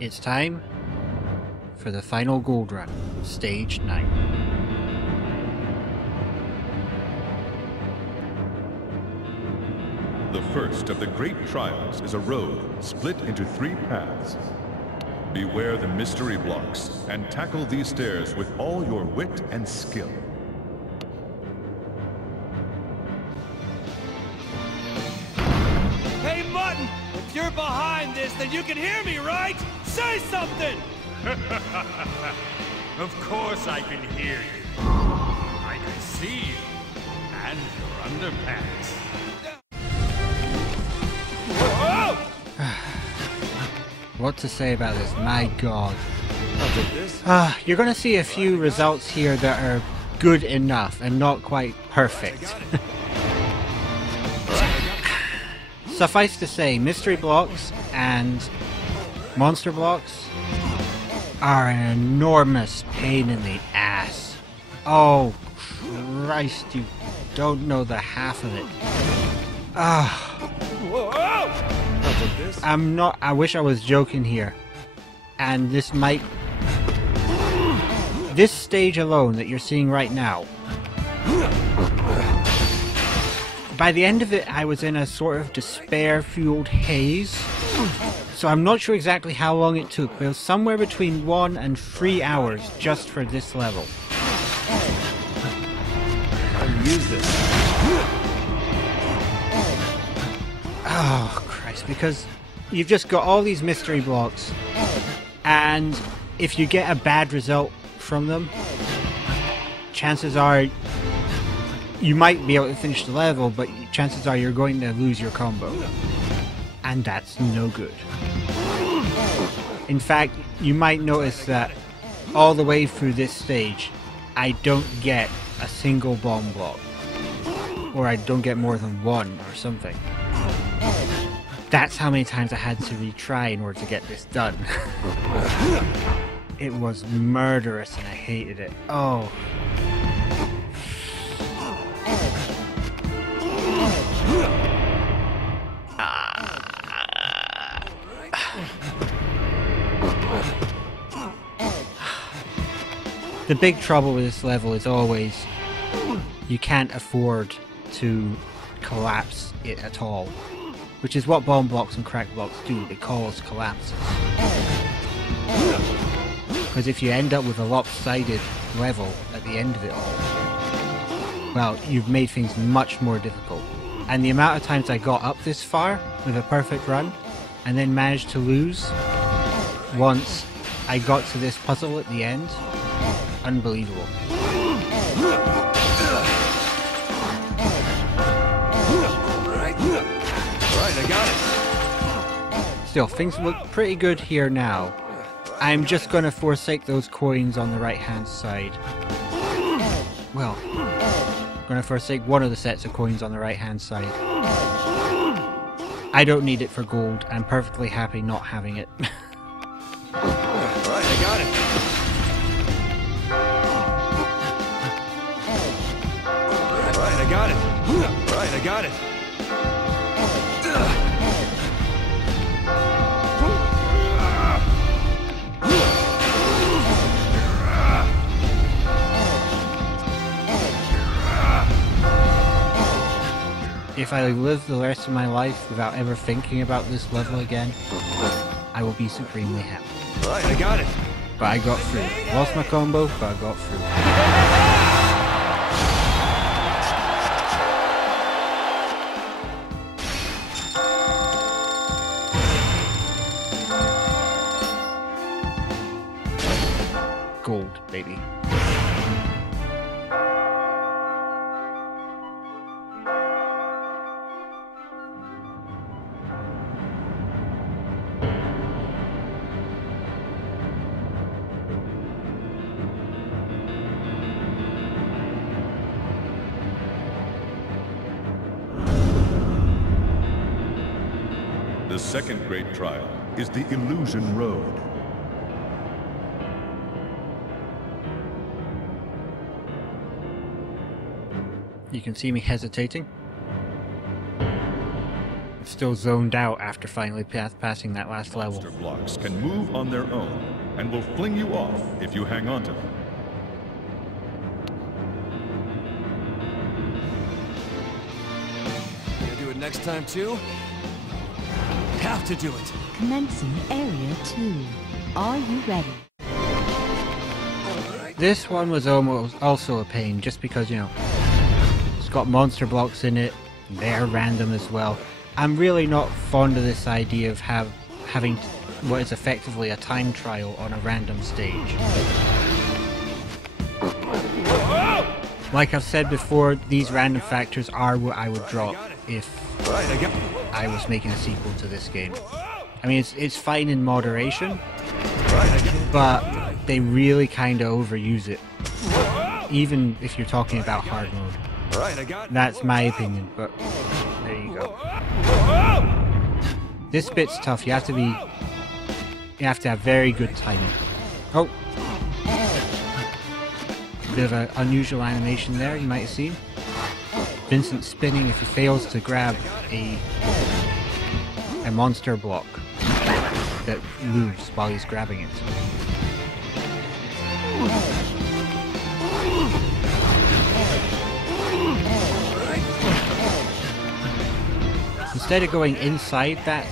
It's time for the final gold run, stage 9. The first of the great trials is a road split into 3 paths. Beware the mystery blocks and tackle these stairs with all your wit and skill. Hey, Mutton! If you're behind this, then you can hear me, right? Say something! Of course I can hear you. I can see you. And your underpants. Whoa! What to say about this? My god. You're gonna see a few results here that are good enough and not quite perfect. Suffice to say, mystery blocks and monster blocks are an enormous pain in the ass. Oh Christ, you don't know the half of it. I wish I was joking here. And this stage alone that you're seeing right now, by the end of it I was in a sort of despair-fueled haze. So I'm not sure exactly how long it took, but it was somewhere between 1 and 3 hours just for this level. Use this. Oh Christ, because you've just got all these mystery blocks, and if you get a bad result from them, chances are you might be able to finish the level, but chances are you're going to lose your combo. And that's no good. In fact, you might notice that all the way through this stage, I don't get a single bomb block. Or I don't get more than one or something. That's how many times I had to retry in order to get this done. It was murderous and I hated it. Oh. The big trouble with this level is always you can't afford to collapse it at all, which is what bomb blocks and crack blocks do. They cause collapses. Because if you end up with a lopsided level at the end of it all, well, you've made things much more difficult. And the amount of times I got up this far with a perfect run and then managed to lose once I got to this puzzle at the end, unbelievable. Right, I got it. Still, things look pretty good here now. I'm just going to forsake those coins on the right hand side. Well, I'm going to forsake one of the sets of coins on the right hand side. I don't need it for gold. I'm perfectly happy not having it. Right, I got it. Right, I got it. Right, I got it. If I live the rest of my life without ever thinking about this level again, I will be supremely happy. Right, I got it. But I got through. Lost my combo, but I got through. Gold, baby. The second great trial is the Illusion Road. You can see me hesitating. still zoned out after finally passing that last level. Monster blocks can move on their own and will fling you off if you hang on to them. Gonna do it next time too? Have to do it. Commencing Area 2. Are you ready? This one was almost also a pain, just because, you know, it's got monster blocks in it, and they're random as well. I'm really not fond of this idea of having what is effectively a time trial on a random stage. Like I've said before, these random factors are what I would drop if I was making a sequel to this game. I mean, it's fine in moderation, but they really kind of overuse it, even if you're talking about hard mode. That's my opinion, but there you go. This bit's tough. You have to have very good timing. Oh, bit of an unusual animation there, you might have seen. Vincent spinning if he fails to grab a monster block that moves while he's grabbing it. Instead of going inside that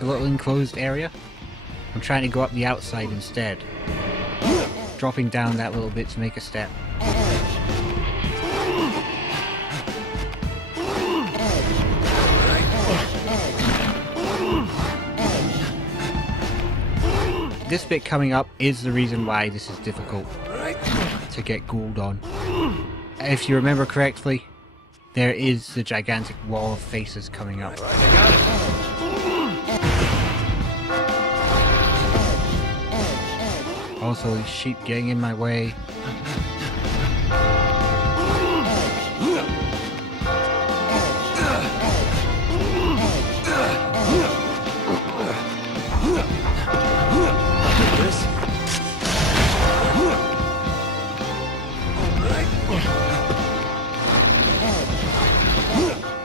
little enclosed area, I'm trying to go up the outside instead, dropping down that little bit to make a step. This bit coming up is the reason why this is difficult to get gold on. If you remember correctly, there is the gigantic wall of faces coming up. Also, these sheep getting in my way.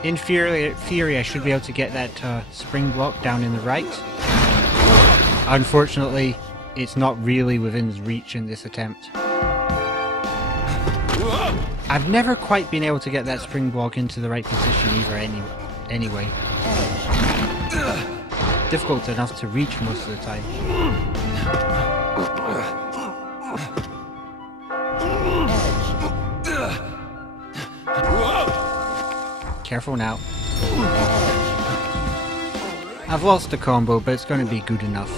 In theory, I should be able to get that spring block down in the right. Unfortunately, it's not really within his reach in this attempt. I've never quite been able to get that spring block into the right position either anyway. Difficult enough to reach most of the time. Careful now. I've lost the combo, but it's going to be good enough.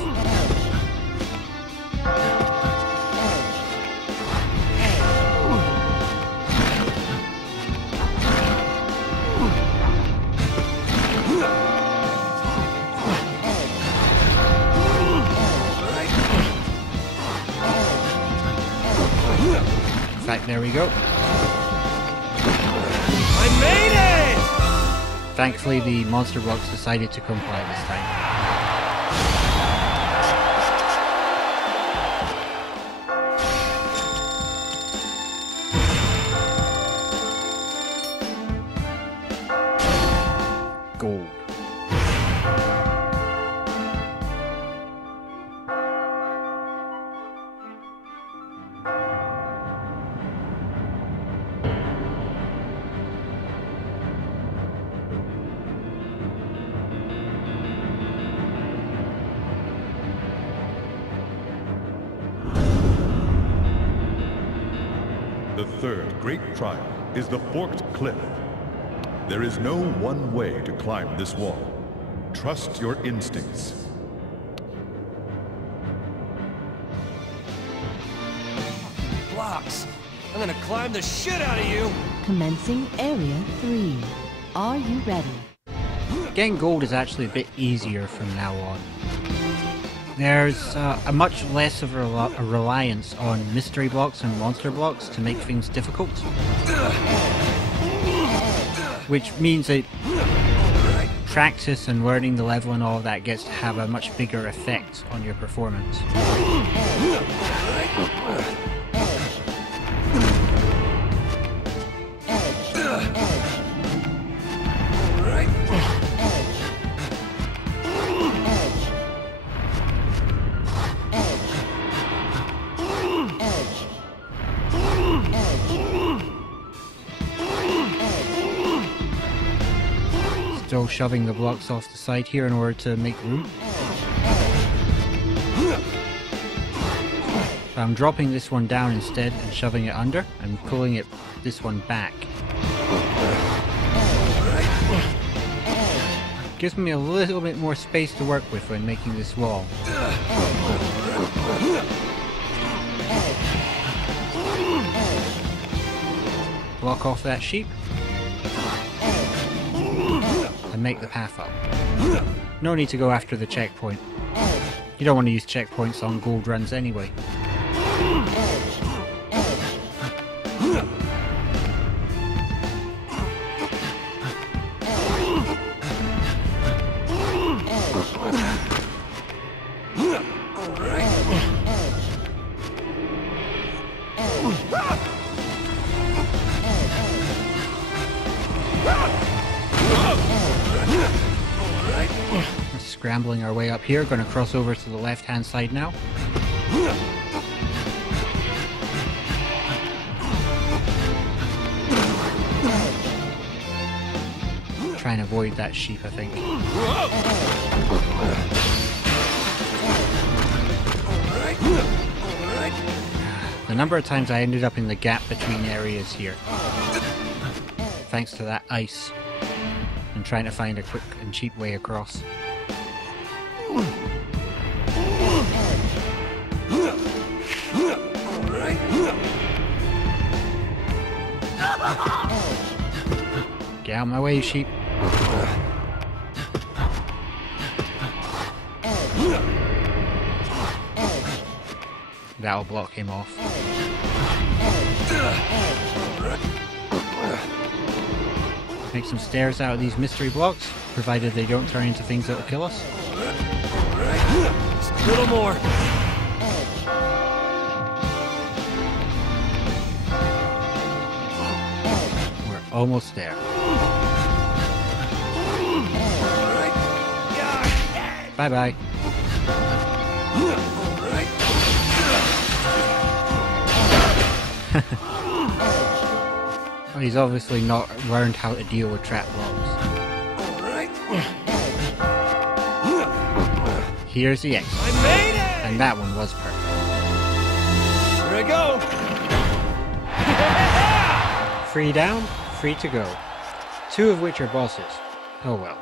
In fact, there we go. I made it! Thankfully, the monster blocks decided to comply this time. Gold. The third great trial is the Forked Cliff. There is no one way to climb this wall. Trust your instincts. Blocks. I'm gonna climb the shit out of you! Commencing Area 3. Are you ready? Getting gold is actually a bit easier from now on. There's a much less of a reliance on mystery blocks and monster blocks to make things difficult. Which means that practice and learning the level and all of that gets to have a much bigger effect on your performance. careful shoving the blocks off the side here in order to make room. So I'm dropping this one down instead and shoving it under and pulling this one back. Gives me a little bit more space to work with when making this wall. Block off that sheep and make the path up. No need to go after the checkpoint. You don't want to use checkpoints on gold runs anyway. Scrambling our way up here, going to cross over to the left hand side now. Try and avoid that sheep, I think. The number of times I ended up in the gap between areas here, thanks to that ice, and trying to find a quick and cheap way across. Get out of my way, sheep. That'll block him off. Make some stairs out of these mystery blocks, provided they don't turn into things that will kill us. Just a little more. We're almost there. Bye-bye. Well, he's obviously not learned how to deal with trap blocks. Here's the exit. I made it! And that one was perfect. Here I go! Free down, free to go. 2 of which are bosses. Oh well.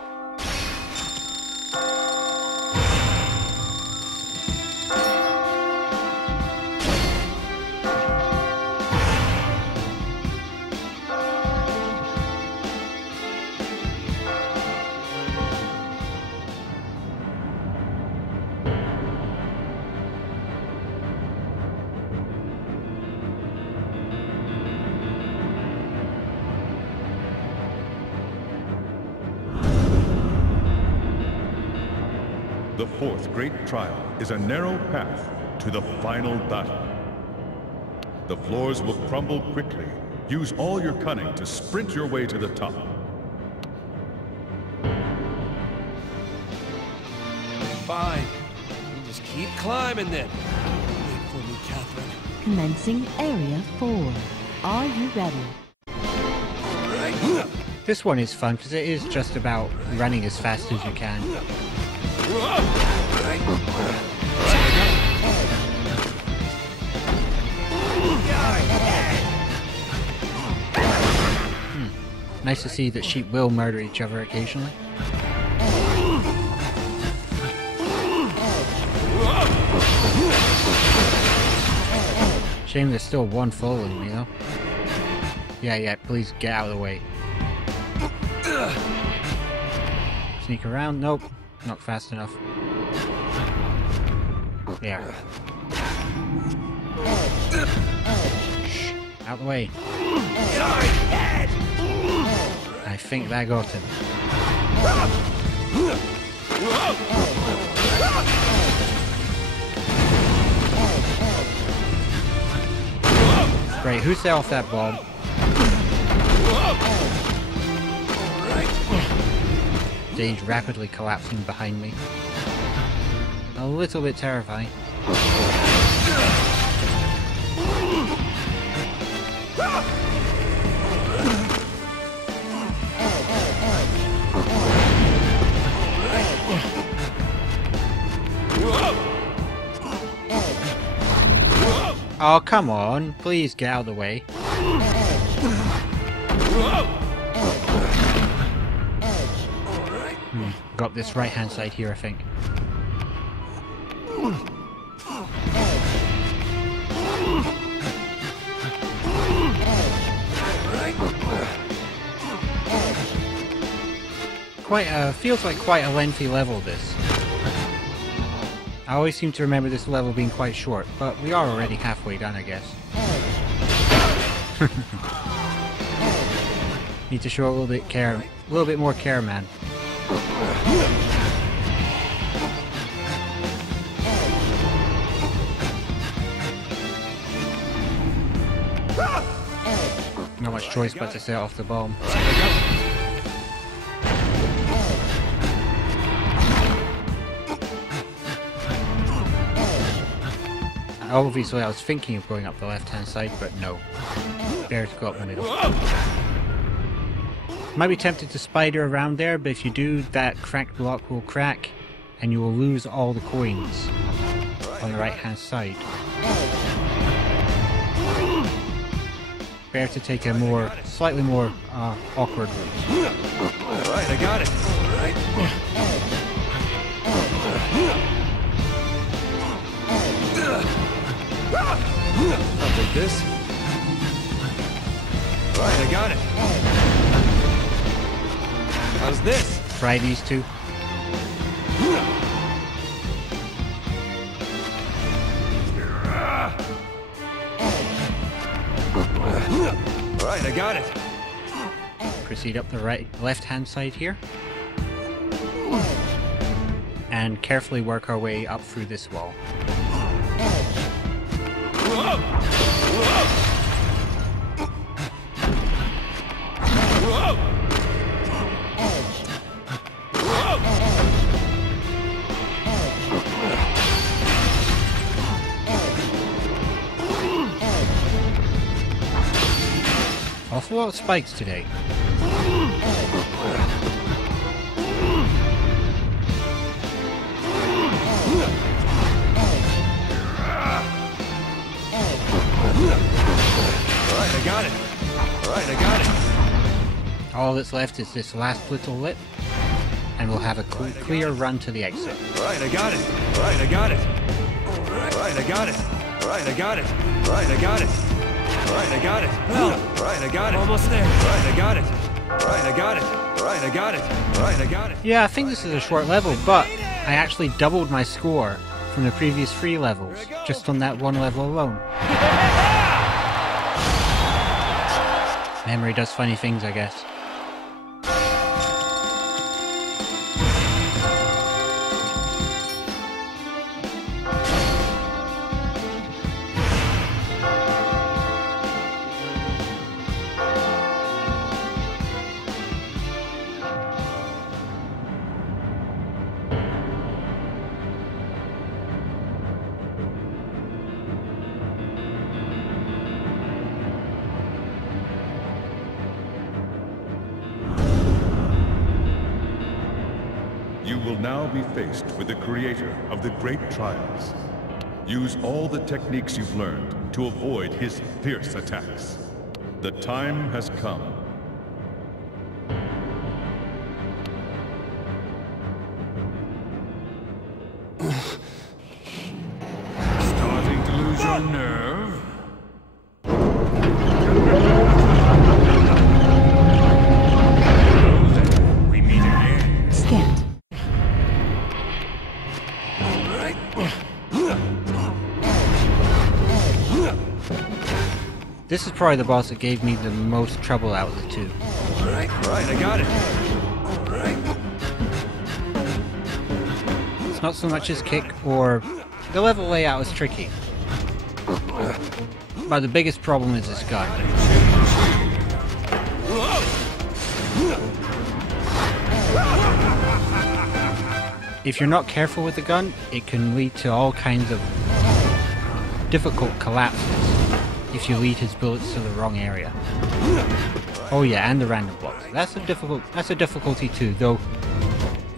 The 4th great trial is a narrow path to the final battle. The floors will crumble quickly. Use all your cunning to sprint your way to the top. Fine. You just keep climbing then. Wait for me, Catherine. Commencing Area 4. Are you ready? This one is fun because it is just about running as fast as you can. Nice to see that sheep will murder each other occasionally. Shame there's still one following me though. Yeah, please get out of the way. Sneak around, nope, not fast enough. There. Shh, out the way. I think that got him. Great, who set off that bomb? Stage rapidly collapsing behind me. A little bit terrifying. Oh, come on. Please get out of the way. Got this right hand side here, I think. Feels like quite a lengthy level, this. I always seem to remember this level being quite short, but we are already halfway done, I guess. Need to show a little bit more care, man. Not much choice but to set off the bomb. Obviously I was thinking of going up the left hand side, but no. Better to go up the middle. Might be tempted to spider around there, but if you do, that cracked block will crack and you will lose all the coins on the right hand side. Better to take a slightly more awkward route. Alright, I got it. I'll take this. Alright, I got it. How's this? Try these two. Alright, I got it. Proceed up the left hand side here. And carefully work our way up through this wall. Awful lot of spikes today. Alright, I got it. Alright, I got it. All that's left is this last little lip, and we'll have a clear run to the exit. Alright, I got it. Alright, I got it. Alright, I got it. Alright, I got it. Alright, I got it. Alright, I got it. Alright, I got it. Almost there. Alright, I got it. Alright, I got it. Alright, I got it. Alright, I got it. Yeah, I think this is a short level, but I actually doubled my score from the previous 3 levels, just on that one level alone. Memory does funny things, I guess. You will now be faced with the creator of the Great Trials. Use all the techniques you've learned to avoid his fierce attacks. The time has come. Starting to lose your nerve? We meet again. Scant. This is probably the boss that gave me the most trouble out of the 2. Alright, I got it. It's not so much his kick, or the level layout is tricky. But the biggest problem is this gun. If you're not careful with the gun, it can lead to all kinds of difficult collapses if you lead his bullets to the wrong area. Oh yeah, and the random blocks. That's a difficulty too, though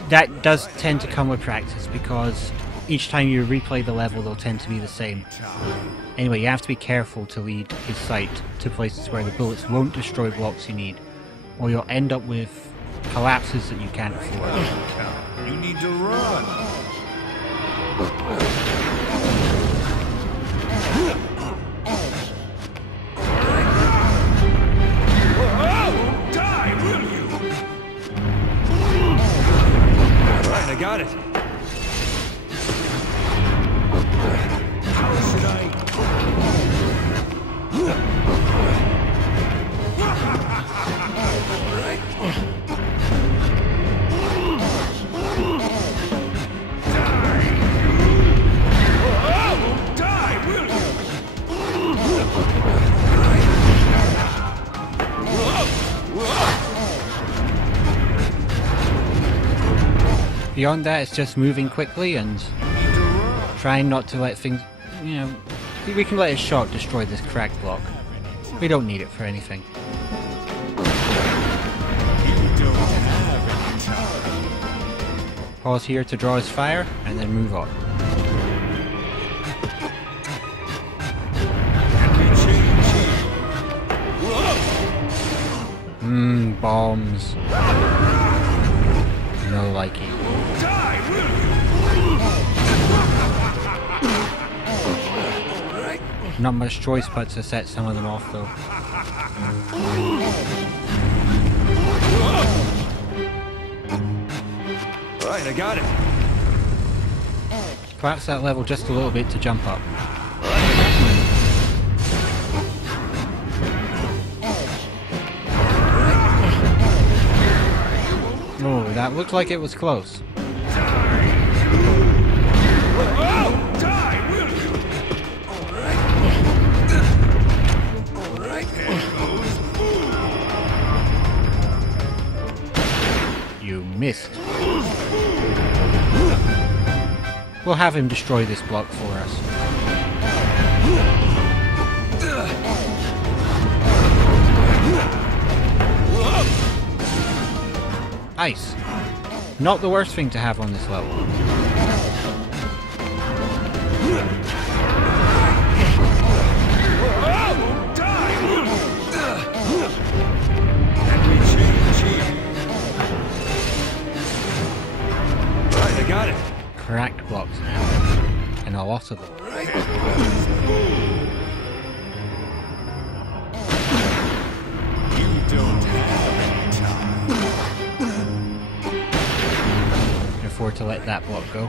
that does tend to come with practice, because each time you replay the level, they'll tend to be the same. Anyway, you have to be careful to lead his sight to places where the bullets won't destroy blocks you need, or you'll end up with collapses that you can't afford. You need to run. Die, will you? Right, I got it. How should I? Die, will you? Beyond that, it's just moving quickly and trying not to let things, you know, we can let his shot destroy this crack block. We don't need it for anything. Pause here to draw his fire, and then move on. Bombs. No likey. Not much choice but to set some of them off though. Right, I got it. Collapse that level just a little bit to jump up. Oh, that looked like it was close. You missed. We'll have him destroy this block for us. Ice. Not the worst thing to have on this level. Right, I got it. Cracked blocks now. And a lot of them. You don't have any time. Afford to let that block go.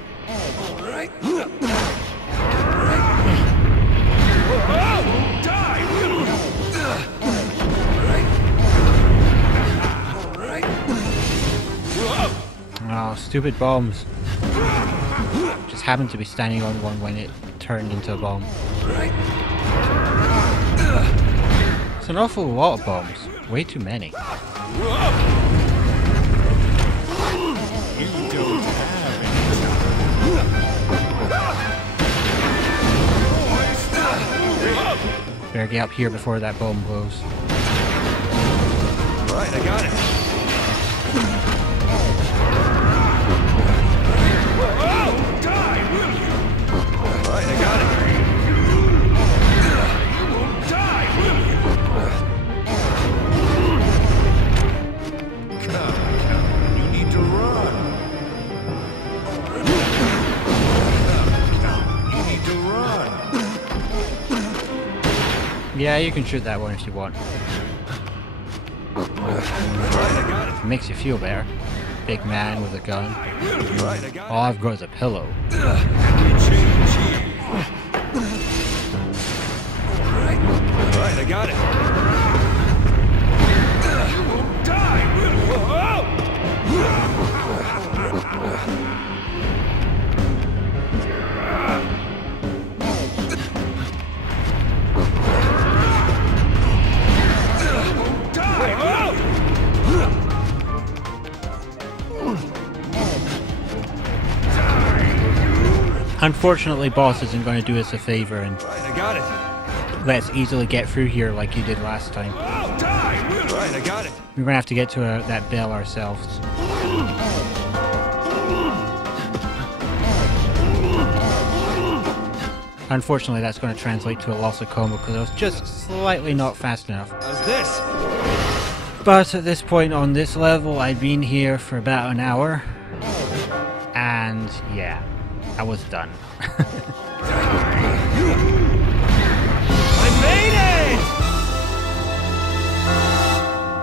Oh, stupid bombs. Just happened to be standing on one when it turned into a bomb. It's an awful lot of bombs. Way too many. You don't have any time. Better get up here before that bomb blows. Right, I got it. Right, I got it. Come, you need to run. You need to run. Yeah, you can shoot that one if you want. It makes you feel better. Big man with a gun. All I've got is a pillow. Right, I got it. Unfortunately, boss isn't going to do us a favor and Right, I got it. let us easily get through here like he did last time. Right, I got it. We're going to have to get to that bell ourselves. Unfortunately, that's going to translate to a loss of combo because I was just slightly not fast enough. How's this? But at this point on this level, I'd been here for about an hour. And yeah, I was done. I made it!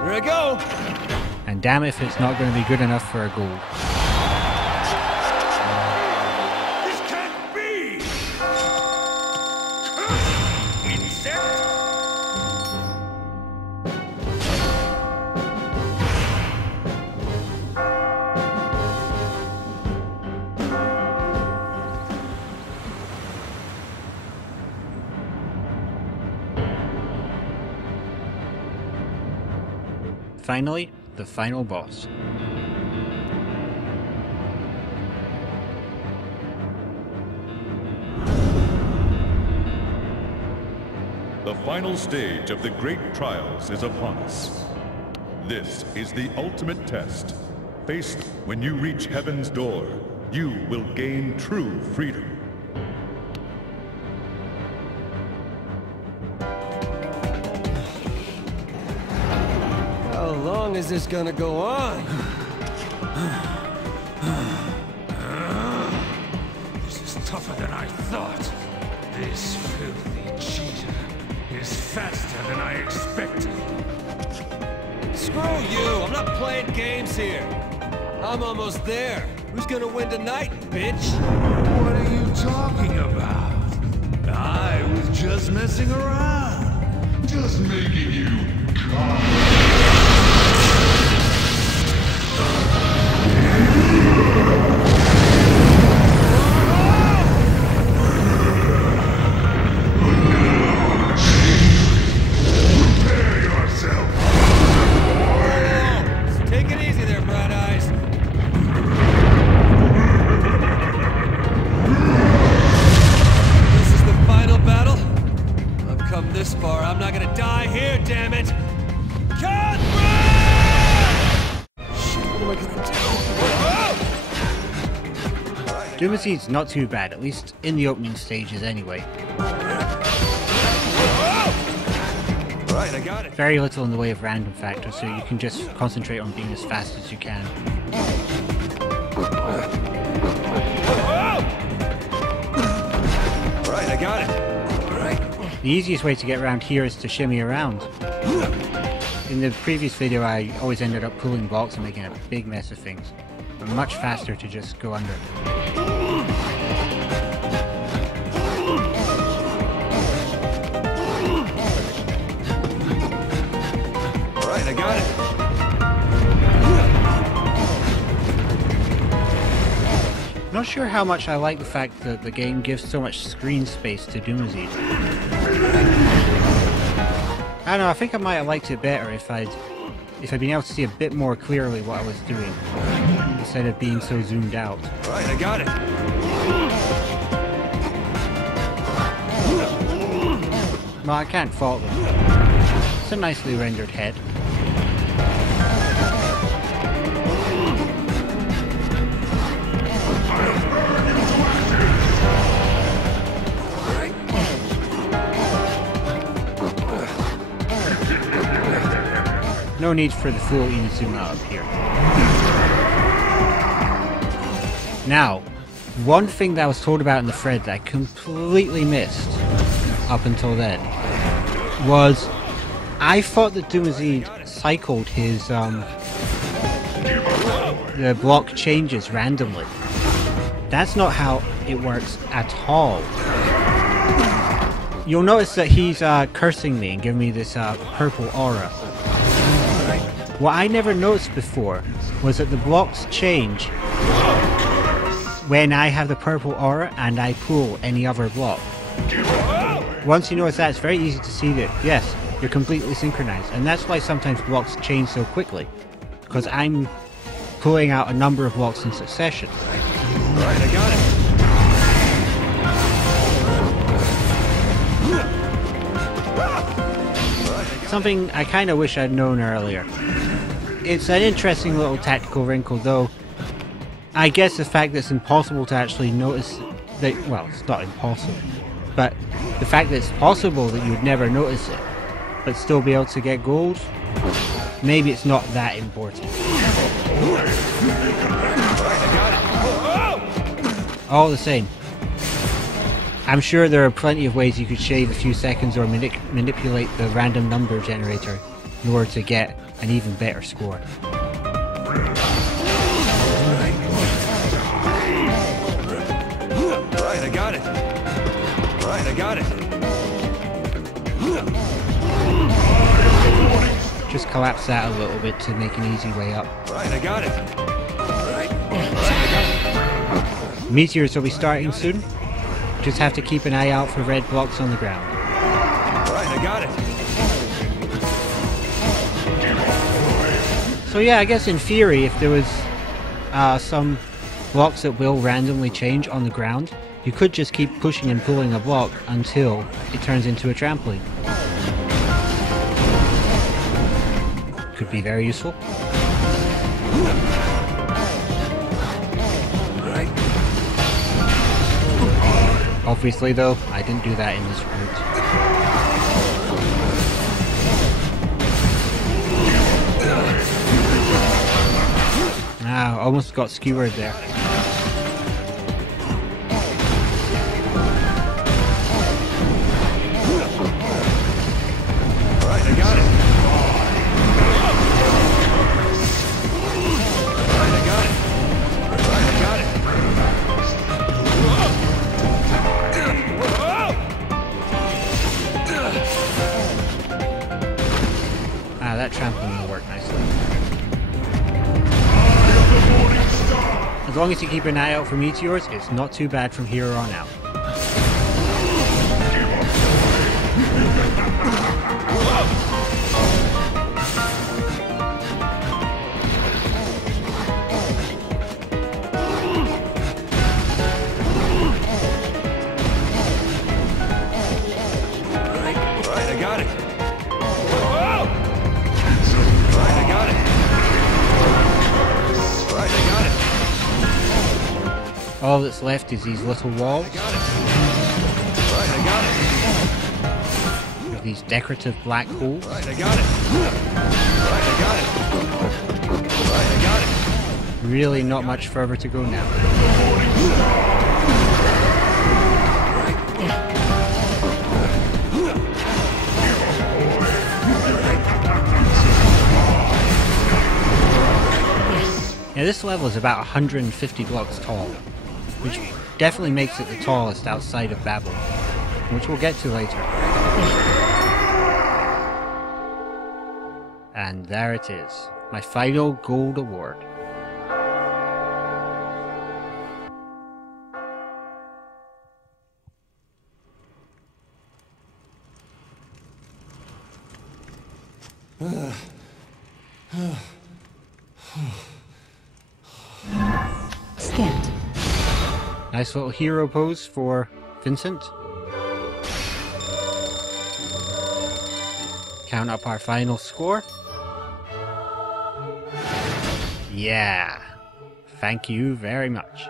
Here I go! And damn if it's not going to be good enough for a goal. This can't be! Insect! Finally, the final boss. The final stage of the great trials is upon us. This is the ultimate test. Faced when you reach heaven's door, you will gain true freedom. How long is this gonna go on? This is tougher than I thought. This filthy cheater is faster than I expected. Screw you! I'm not playing games here. I'm almost there. Who's gonna win tonight, bitch? What are you talking about? I was just messing around. Just making you calm. Take it easy there, Bright Eyes. This is the final battle? I've come this far. I'm not gonna die here, damn it! Catherine! Shit, what am I gonna do? Doom Aziz's not too bad, at least in the opening stages anyway. Right, I got it. Very little in the way of random factors, so you can just concentrate on being as fast as you can. Right, I got it. Right. The easiest way to get around here is to shimmy around. In the previous video I always ended up pulling blocks and making a big mess of things. But much faster to just go under. Right, I got it. Not sure how much I like the fact that the game gives so much screen space to Doom Aziz. I don't know, I think I might have liked it better if I'd been able to see a bit more clearly what I was doing, instead of being so zoomed out. Right, I got it. Well, I can't fault them. It's a nicely rendered head. No need for the full Inazuma up here. Now, one thing that I was told about in the thread that I completely missed up until then was I thought that Doom Aziz cycled his the block changes randomly. That's not how it works at all. You'll notice that he's cursing me and giving me this purple aura. What I never noticed before was that the blocks change when I have the purple aura and I pull any other block. Once you notice that, it's very easy to see that, yes, you're completely synchronized. And that's why sometimes blocks change so quickly. Because I'm pulling out a number of blocks in succession. Right, I got it. Something I kind of wish I'd known earlier. It's an interesting little tactical wrinkle, though. I guess the fact that it's impossible to actually notice that, well, it's not impossible. But the fact that it's possible that you would never notice it, but still be able to get gold, maybe it's not that important. All the same, I'm sure there are plenty of ways you could shave a few seconds or manipulate the random number generator in order to get an even better score. Right, I got it. Right, I got it. Just collapse that a little bit to make an easy way up. Right, I got it. Meteors will be starting soon. Just have to keep an eye out for red blocks on the ground. Right, I got it. So yeah, I guess in theory, if there was some blocks that will randomly change on the ground, you could just keep pushing and pulling a block until it turns into a trampoline. Could be very useful. Obviously though, I didn't do that in this route. Ah, almost got skewered there. Right, I got it. Right, I got it. Right, I got it. Ah, that trampoline will work nicely. As long as you keep an eye out for meteors, it's not too bad from here on out. Right, I got it. Right, I got it. Right, I got it. All that's left is these little walls Got it. Right, I got it. with these decorative black holes. Right, I got it. Right, I got it. Right, I got it. Really not much further to go now. Now this level is about 150 blocks tall, which definitely makes it the tallest outside of Babel, which we'll get to later. And there it is, my final gold award. Scant. Nice little hero pose for Vincent. Count up our final score. Yeah. Thank you very much.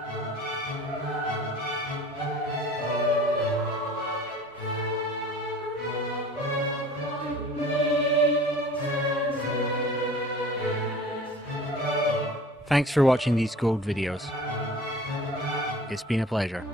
Thanks for watching these gold videos. It's been a pleasure.